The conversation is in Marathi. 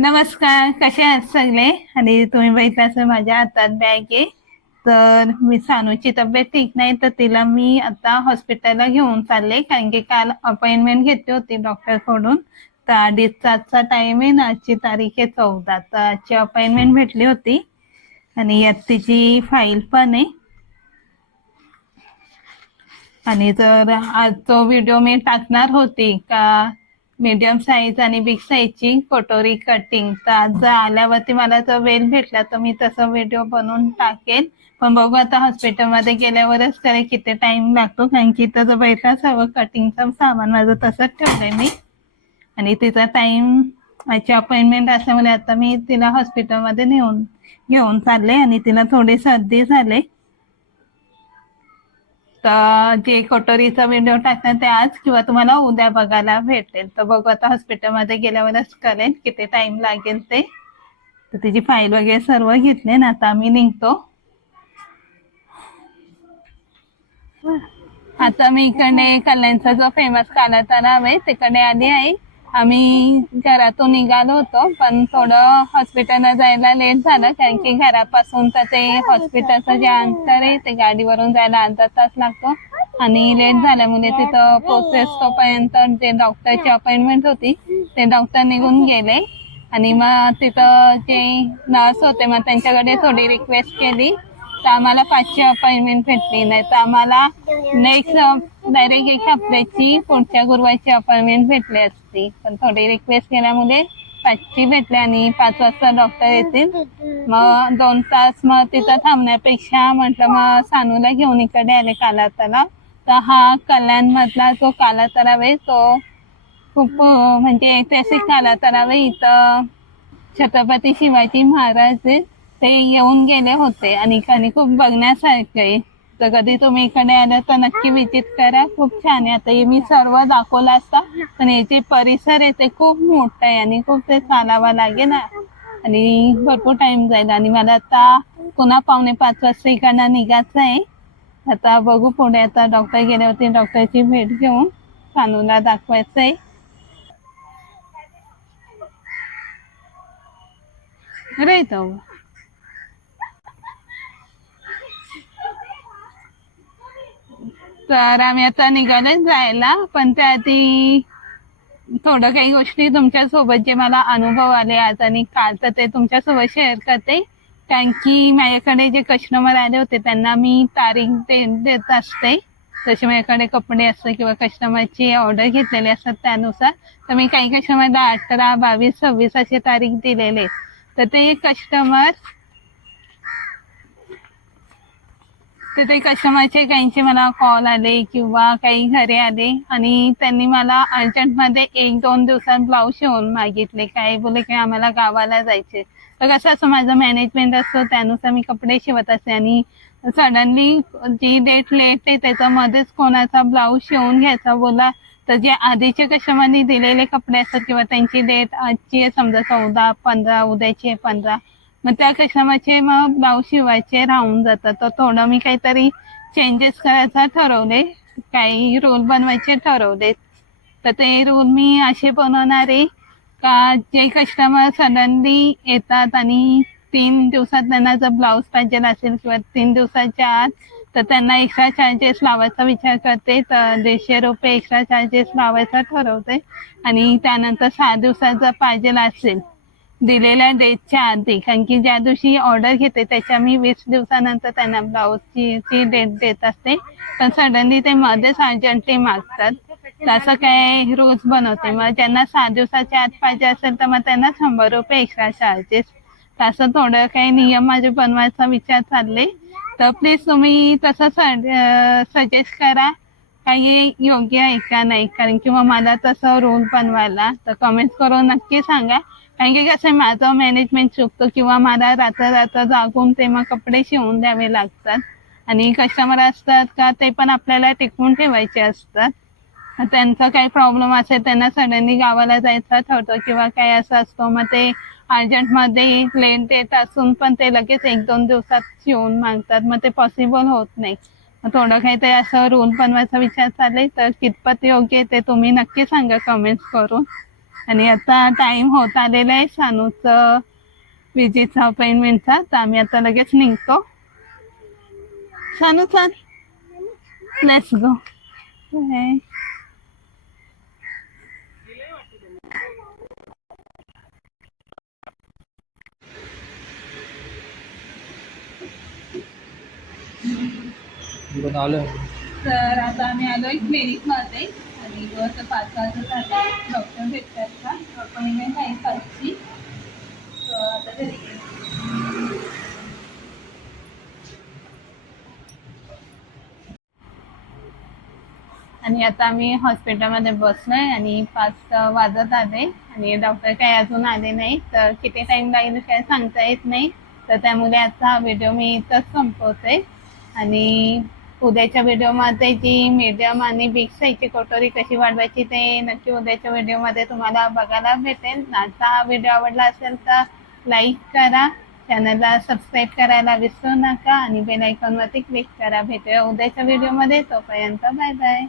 नमस्कार कसे आहात सगळे? आणि तुम्ही बघितलं असं माझ्या हातात बॅग आहे. तर मी सानूची तब्येत ठीक नाही तर तिला मी आता हॉस्पिटलला घेऊन चालले. कारण की काल अपॉइंटमेंट घेतली होती डॉक्टरकडून तर तर आजचा टाइम आहे ना आजची तारीख आहे चौदा. तर आजची अपॉइंटमेंट भेटली होती. आणि यात तिची फाईल पण आहे. आणि जर आजचा व्हिडिओ मी टाकणार होती का मीडियम साईज आणि बिग साईजची कटोरी कटिंग तर आज आल्यावरती मला जर वेळ भेटला तर मी तसं व्हिडिओ बनवून टाकेल पण बघू आता हॉस्पिटलमध्ये गेल्यावरच करे किती टाइम लागतो कारण की इथं जर बैठा सर्व कटिंगचं सामान माझं तसंच ठेवलंय मी. आणि तिचा टाइम माझी अपॉइंटमेंट असल्यामुळे आता मी तिला हॉस्पिटलमध्ये नेऊन घेऊन चालले आणि तिला थोडी सर्दी झाले. तर जे कटोरीचा व्हिडिओ टाकणार ते आज किंवा तुम्हाला उद्या बघायला भेटेल. तर बघू आता हॉस्पिटलमध्ये गेल्यावरच करेन किती टाइम लागेल ते. तर तिची फाईल वगैरे सर्व घेतले ना आता आम्ही निघतो. आता मी इकडे कल्याणचा जो फेमस काला तलाव आहे तिकडे आली आहे. आम्ही घरातून निघालो होतो पण थोडं हॉस्पिटलला जायला लेट झालं कारण की घरापासून तर ते हॉस्पिटलचं जे अंतर आहे ते गाडीवरून जायला अर्धा तास लागतो. आणि लेट झाल्यामुळे तिथं पोचेस तोपर्यंत जे डॉक्टरची अपॉइंटमेंट होती ते डॉक्टर निघून गेले. आणि मग तिथं जे नर्स होते मग त्यांच्याकडे थोडी रिक्वेस्ट केली. तर आम्हाला पाचशे अपॉइंटमेंट भेटली नाही. तर आम्हाला नेक्स्ट डायरेक्ट एक हप्त्याची पुढच्या गुरुवारची अपॉइंटमेंट भेटली असती. पण थोडी रिक्वेस्ट केल्यामुळे पाचशे भेटले आणि पाच वाजता डॉक्टर येतील. मग दोन तास मग तिथं थांबण्यापेक्षा म्हटलं मग सानूला घेऊन इकडे आले काला तलाव तर हा कल्याण मधला जो काला तलाव आहे तो खूप म्हणजे ऐतिहासिक काला तलाव आहे. इथं छत्रपती शिवाजी महाराज आहेत, ते येऊन गेले होते आणि आणि खूप बघण्यासारखं आहे. तर कधी तुम्ही इकडे आलं तर नक्की विजिट करा. खूप छान आहे. आता हे मी सर्व दाखवलं असता पण हे जे परिसर आहे ते खूप मोठं आहे आणि खूप ते चालावा लागेल. ना आणि भरपूर टाइम जाईल. आणि मला आता पुन्हा पावणे पाच वाजता इकडनं निघायचं आहे. आता बघू पुढे. आता डॉक्टर गेले होते. डॉक्टरची भेट घेऊन कानूला दाखवायचं आहे. राईट तर आम्ही आता निघाले जायला पण त्याआधी थोडं काही गोष्टी तुमच्यासोबत जे मला अनुभव आले आज आणि काल तर ते तुमच्यासोबत शेअर करते. कारण की माझ्याकडे जे कस्टमर आले होते त्यांना मी तारीख दे देत असते. जसे माझ्याकडे कपडे असतात किंवा कस्टमरची ऑर्डर घेतलेली असतात त्यानुसार तर मी काही कस्टमरला अठरा बावीस सव्वीस असे तारीख दिलेले तर ते कस्टमर तर ते कस्टमरचे काहींचे मला कॉल आले किंवा काही घरे आले आणि त्यांनी मला अर्जंटमध्ये एक दोन दिवसात ब्लाऊज शिवून मागितले. काय बोले की आम्हाला गावाला जायचे तर कसं असं माझं मॅनेजमेंट असतो त्यानुसार मी कपडे शिवत असते आणि सडनली जी डेट लेट आहे त्याच्यामध्येच कोणाचा ब्लाऊज शिवून घ्यायचा बोला तर जे आधीचे कस्टमरनी दिलेले कपडे असतात किंवा त्यांची डेट आजची आहे समजा चौदा पंधरा उद्याची आहे पंधरा मग त्या कस्टमरचे मग ब्लाऊज शिवायचे राहून जातात. तर थोडं मी काहीतरी चेंजेस करायचा ठरवले. काही रोल बनवायचे ठरवले. तर ते रोल मी असे बनवणार आहे का जे कस्टमर सडनली येतात आणि तीन दिवसात त्यांना जर ब्लाऊज पाहिजे असेल किंवा तीन दिवसाच्या आत तर त्यांना एक्स्ट्रा चार्जेस लावायचा विचार करते. तर दीडशे रुपये एक्स्ट्रा चार्जेस लावायचा ठरवते. आणि त्यानंतर सहा दिवसात जर पाहिजे असेल दिलेल्या डेटच्या आधी. कारण की ज्या दिवशी ऑर्डर घेते त्याच्या मी वीस दिवसानंतर त्यांना ब्लाऊजची ची डेट देत असते. पण सडनली ते मध्येच अर्जंटली मागतात. तसं काय रोज बनवते. मग ज्यांना सहा दिवसाच्या आत पाहिजे असेल तर मग त्यांना शंभर रुपये एक्स्ट्रा चार्जेस तसं असं थोडं काही नियम माझे बनवायचा विचार चालले. तर प्लीज तुम्ही तसं सजेस्ट करा. काही योग्य आहे का नाही. कारण किंवा मला तसं रोल बनवायला तर कमेंट्स करून नक्की सांगा. कारण की कसं आहे, माझं मॅनेजमेंट चुकतो किंवा मला रात्र रात्र जागून ते मग कपडे शिवून द्यावे लागतात. आणि कस्टमर असतात का ते पण आपल्याला टिकवून ठेवायचे असतात. त्यांचा काही प्रॉब्लेम असेल त्यांना सडनली गावाला जायचा ठरतो किंवा काही असं असतो मग ते अर्जंटमध्ये लेट देत असून पण ते लगेच एक दोन दिवसात शिवून मागतात. मग ते पॉसिबल होत नाही. थोडं काहीतरी असं रूल बनवायचा विचार चालेल तर कितपत योग्य आहे ते तुम्ही नक्की सांगा कमेंट्स करून. आणि आता टाइम होत आलेला आहे सानूचं विजेचा अपॉइंटमेंटचा तर आम्ही आता लगेच निघतो. सानू चाल लेट्स गो तर आता आम्ही आलो आलोय क्लिनिकमध्ये. आणि आता पाच वाजत झाले डॉक्टर भेटतात का अपॉइंटमेंट आहे पाचची आता घरी आणि आता आम्ही हॉस्पिटलमध्ये बसलोय आणि पाच वाजत आले. आणि डॉक्टर काही अजून आले नाही. तर किती टाइम लागेल काय सांगता येत नाही. तर त्यामुळे आजचा हा व्हिडिओ मी इथंच संपवते. आणि उद्याच्या व्हिडिओमध्ये जी मीडियम आणि बिग साईजची कटोरी कशी वाढवायची ते नक्की उद्याच्या व्हिडिओमध्ये तुम्हाला बघायला भेटेल. आजचा हा व्हिडिओ आवडला असेल तर लाईक करा. चॅनलला सबस्क्राईब करायला विसरू नका आणि बेल आयकॉनवरती क्लिक करा. भेटूया उद्याच्या व्हिडिओमध्ये तोपर्यंत बाय बाय